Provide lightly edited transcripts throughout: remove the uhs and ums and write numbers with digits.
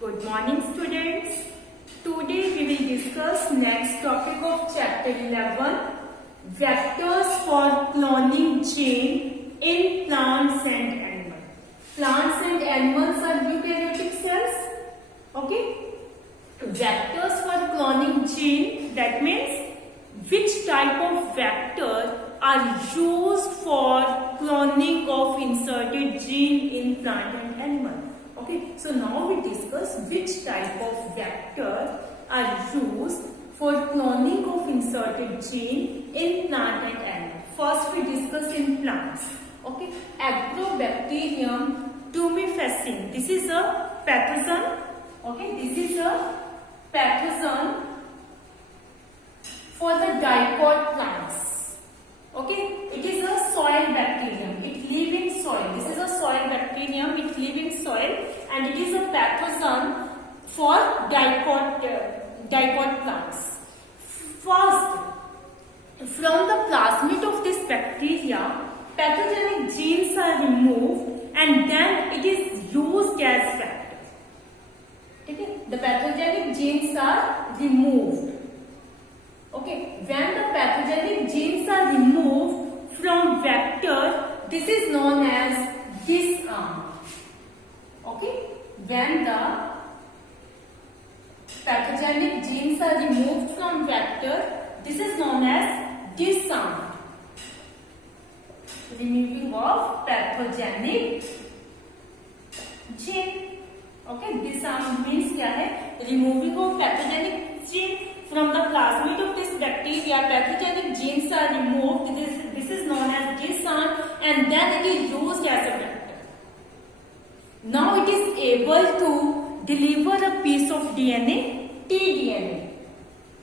Good morning, students. Today we will discuss next topic of chapter 11, vectors for cloning chain in plants and animals. Plants and animals are eukaryotic cells. Okay. Vectors for cloning chain, that means which type of vector are used for cloning of inserted gene in plant and animal. Okay, so now we discuss which type of vector are used for cloning of inserted gene in plant and animal. First we discuss in plants. Okay, Agrobacterium tumefaciens. This is a pathogen. Okay, this is a pathogen for the dipod plants. Okay, it is a soil bacterium. It lives in soil. This is a soil bacterium. It lives in soil, and it is a pathogen for dipod plants. First, from the plasmid of this bacteria, pathogenic genes are removed, and then it is used as vector. Okay, the pathogenic genes are removed. Okay, when the pathogenic genes are removed from vector, this is known as disarm. Okay, when the pathogenic genes are removed from vector, this is known as disarm. Removing of pathogenic gene. Okay, disarm means क्या है? Removing of pathogenic gene from the plasmid of this bacteria. Pathogenic genes are removed. This is known as disarm, and then it is used as a vector. Now it is able to deliver a piece of DNA, tDNA.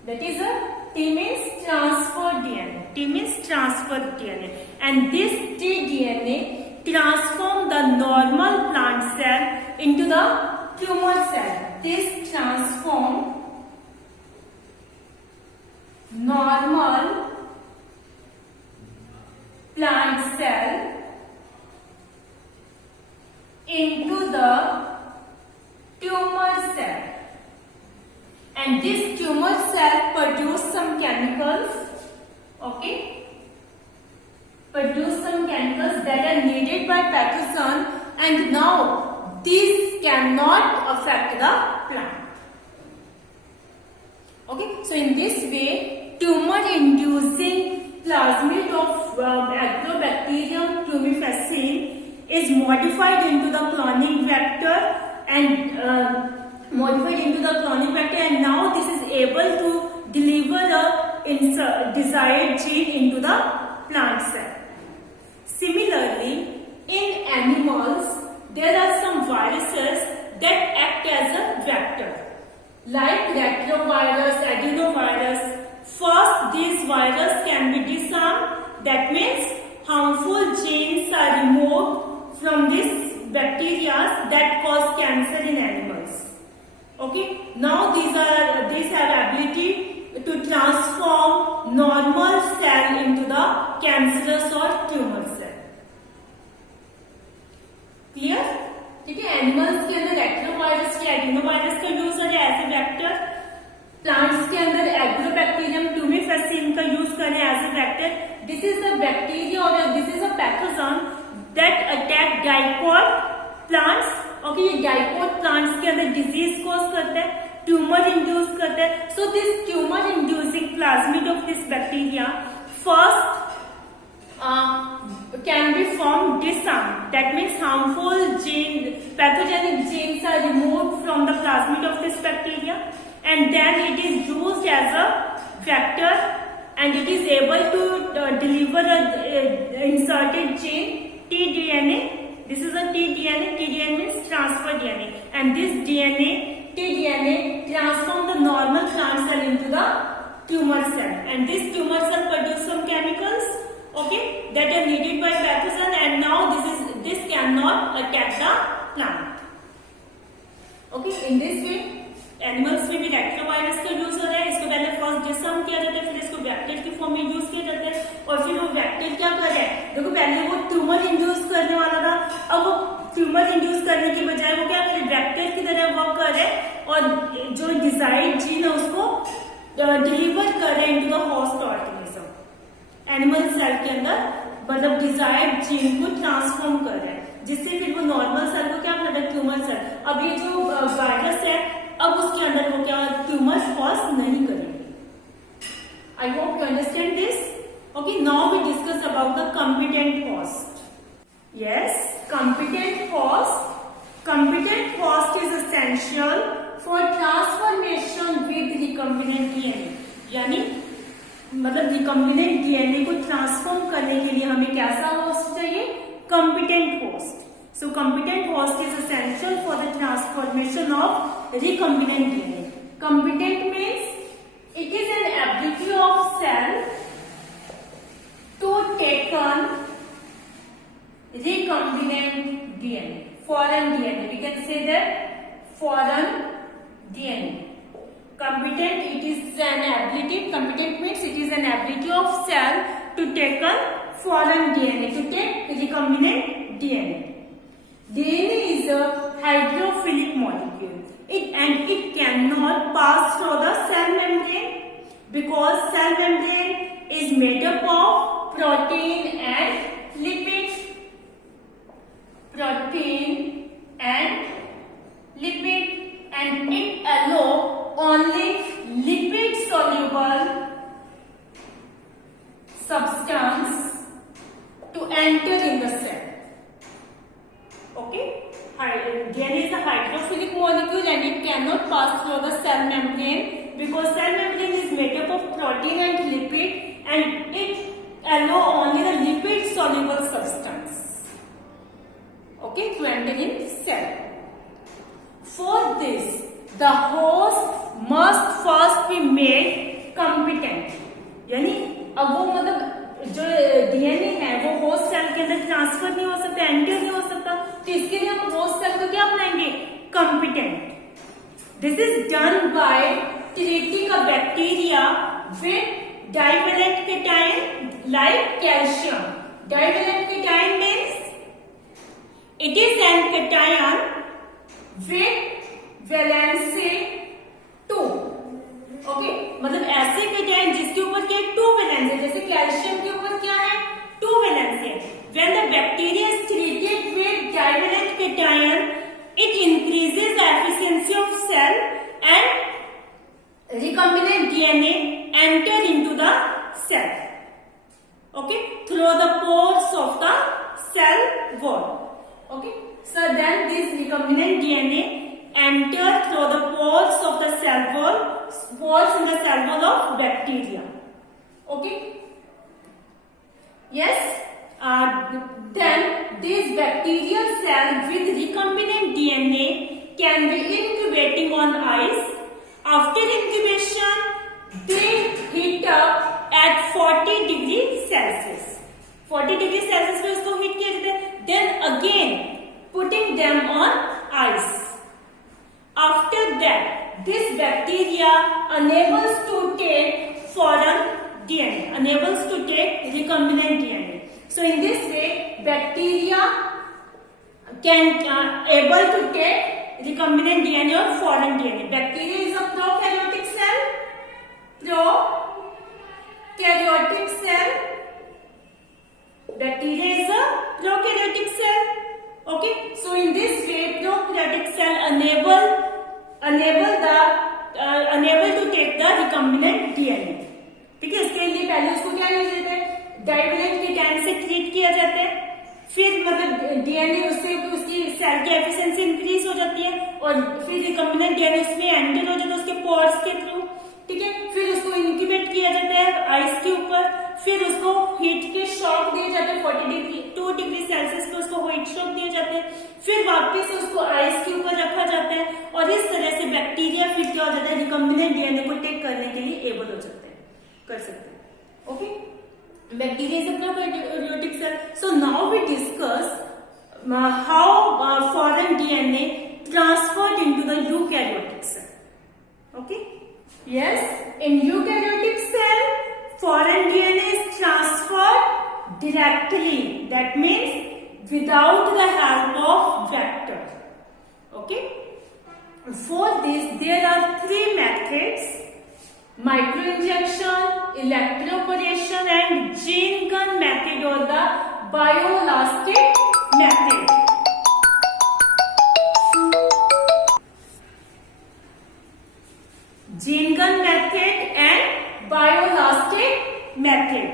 That is a T means transfer DNA. T means transfer DNA, and this tDNA transform the normal plant cell into the tumor cell. This transform normal plant cell into the tumor cell, and this tumor cell produce some chemicals. Okay, produce some chemicals that are needed by pathogen, and now these cannot affect the plant. Okay, so in this way, tumor-inducing plasmid of Agrobacterium tumefaciens is modified into the cloning vector, and now this is able to deliver a desired gene into the plant cell. Similarly, in animals, there are some viruses that act as a vector, like retrovirus, adenovirus. First, these viruses can be disarmed. That means harmful genes are removed from these bacteria that cause cancer in animals. Okay, now these have ability to transform normal cell into the cancerous or tumor cell. Clear? ठीक है, animals के अंदर retrovirus या adenovirus का use करें as a vector, plants के अंदर Agrobacterium tumefaciens का यूज करें as a vector. This is the bacteria और this is a pathogen that attack dicot plants. Okay, ये डाइकोट प्लांट्स के अंदर डिजीज कॉज करता है, ट्यूमर इंड्यूस करता है. So this tumour inducing plasmid of this bacteria first can be formed disarmed. That means harmful pathogenic genes are removed from the plasmid of this bacteria, and then it is used as a vector, and it is able to deliver a inserted gene, tDNA. This is a tDNA. tDNA means transfer DNA, and this tDNA transform the normal plant cell into the tumor cell, and this tumor cell produce some chemicals, okay, that are needed by pathogen, and now this cannot attack the plant. Okay, in this way animals में भी retrovirus का use हो रहा है. इसको पहले first disarm किया जाता है, फिर इसको वेक्टर की फॉर्म में यूज किया जाता है, और फिर वो वेक्टर क्या कर रहा है, देखो पहले वो ट्यूमर इंड्यूस करने वाला था, अब वो ट्यूमर इंड्यूस करने की बजाय वो क्या करे, वेक्टर की तरह वर्क करे और जो डिजायर्ड जीन है उसको डिलीवर करे into the host organism. Animal cell के अंदर मतलब डिजायर्ड जीन को ट्रांसफॉर्म कर रहा है, जिससे फिर वो नॉर्मल सेल को क्या कर रहा है, ट्यूमर सेल। अब ये जो वायरस है अब उसके अंदर वो क्या ट्यूमर कॉज नहीं करेंगे। I hope you understand this. Okay, now we discuss about the competent host. Yes, competent host. Competent host is essential for transformation with recombinant DNA। यानी मतलब रिकम्बिनेंट डीएनए को ट्रांसफॉर्म करने के लिए हमें कैसा होस्ट चाहिए, competent host. So competent host is essential for the transformation of recombinant DNA. Competent means it is an ability of cell to taken recombinant DNA, foreign DNA. We can say that foreign DNA. Competent, it is an ability. Competent means it is an ability of cell to take a foreign DNA, to take recombinant DNA. DNA is a hydrophilic molecule. It cannot pass through the cell membrane because cell membrane is made up of protein and lipids. Protein and lipid, and it allow only lipid soluble substance to enter in the cell. Okay, DNA is a hydrophilic molecule and it cannot pass through the cell membrane because cell membrane is made up of protein and lipid, and it allow only the lipid soluble substance, okay, to enter in cell. For this, the host must first be made competent. यानी अब वो मतलब जो DNA है वो host cell के अंदर transfer नहीं हो सकता, एंटर नहीं हो सकता, तो इसके लिए हम होस्ट सेल को क्या बनाएंगे, competent. This is done by treating a bacteria with divalent cation like calcium. Divalent cation means it is an cation with valency 2। Okay, मतलब ऐसे cation जिसके ऊपर क्या 2 वैलेंस है, जैसे कैल्शियम के ऊपर क्या है 2 वैलेंस है। When the bacteria is treated with divalent cation, it increases the efficiency of cell and recombinant DNA enter into the cell, okay, through the pores of the cell wall. Okay, so then this recombinant DNA enter through the pores of the cell wall, pores in the cell wall of bacteria. Okay, yes, then this bacterial cell with recombinant DNA can be incubating on ice. After incubation, they heat up at 40 degrees Celsius. 40 degrees Celsius पे इसको heat किया जाता है, then again putting them on ice. After that, this bacteria enables to take foreign DNA, enables to take recombinant DNA. So in this way, bacteria can able to take recombinant DNA or foreign DNA. Bacteria is a prokaryotic cell. Prokaryotic cell. Bacteria is a prokaryotic cell. Okay, so in this way prokaryotic cell unable to take the recombinant DNA. ठीक है, इसके लिए पहले उसको क्या किया जाता है, डाइवेलेंट कीटैन से ट्रीट किया जाता है, फिर मतलब डीएनए उससे उसकी सेल की एफिशिएंसी इंक्रीज हो जाती है और फिर रिकम्बिनेंट डीएनए उसमें एंटर हो जाता है उसके पोर्स के थ्रू। ठीक है, फिर उसको इंक्यूबेट किया जाता है आइस के ऊपर, फिर उसको हीट के शॉक दिए जाते हैं 2 डिग्री सेल्सियस पे उसको हीट शॉक दिए जाते हैं, फिर वापस से उसको आइस के ऊपर रखा जाता है और इस तरह से बैक्टीरिया फिर क्या हो जाता है, रिकम्बिनेंट डीएनए को टेक करने के लिए एबल हो जाते हैं, कर सकते हैं। Okay, bacteria is a prokaryotic cell. So now we discuss how foreign DNA transferred into the eukaryotic cell. Okay, yes, in eukaryotic cell foreign DNA is transferred directly, that means without the help of Okay. For this, there are three methods: microinjection, electroporation, and gene gun method or the bioelastic method. Gene gun method and bioelastic method.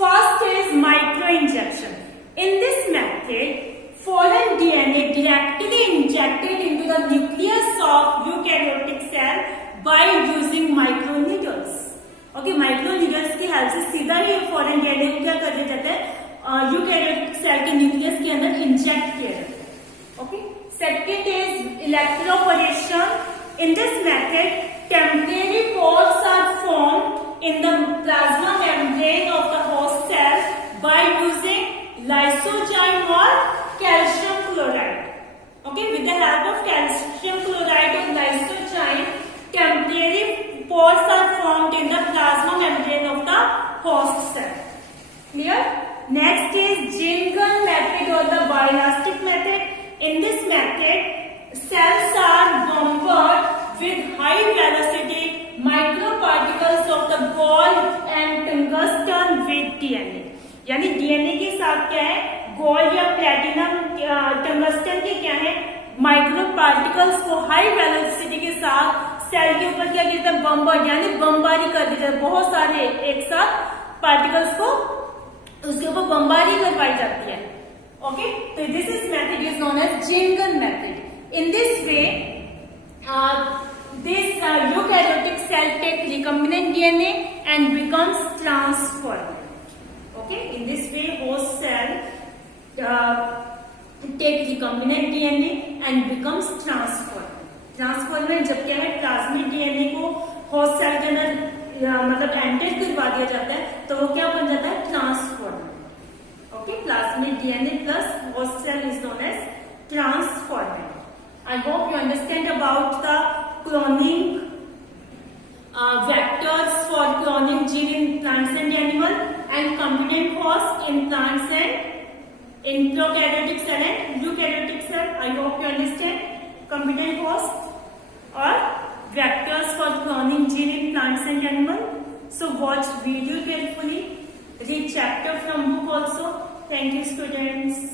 First is microinjection. In this method, foreign DNA directly injected into the nucleus of eukaryotic cell by using microneedles. Okay, microneedles की help से सीधा ही foreign DNA को क्या कर दिया जाता है, eukaryotic cell के न्यूक्लियस के अंदर इंजेक्ट किया जाता है. Okay. Second is electroporation. In this method, temporary pores are formed in the plasma membrane of the host cell by using lysozyme or calcium chloride. Okay, with the help of calcium chloride or lysozyme, temporary pores are formed in the plasma membrane of the host cell. Clear? Next is gene gun method or the bioelastic method. In this method, cells are bombarded with high velocity microparticles of the gold and tungsten with DNA. यानी DNA के साथ क्या है, gold या platinum tungsten के क्या है, micro particles को हाई वेलोसिटी के साथ सेल के ऊपर क्या किया, बम्बार्ड यानी बमबारी कर दी जाती है. बहुत सारे एक साथ पार्टिकल्स को उसके ऊपर बमबारी कर पाई जाती है. ओके, तो this is method is known as gene gun method. In this way this eukaryotic cell take recombinant DNA and becomes transformed. Okay, in this way host cell take recombinant DNA and becomes transformed. Transformant जब क्या है, plasmic DNA को host cell के अंदर मतलब enter करवा दिया जाता है तो वो क्या बन जाता है, transformant. Okay, plasmid DNA plus host cell is known as transformant. I hope you understand about the cloning vectors for cloning gene in plants and animal and component host in plants and in prokaryotic cell and eukaryotic cell. I hope you understand component host or vectors for cloning gene in plants and animal. So watch video carefully. Read chapter from book also. Thank you, students.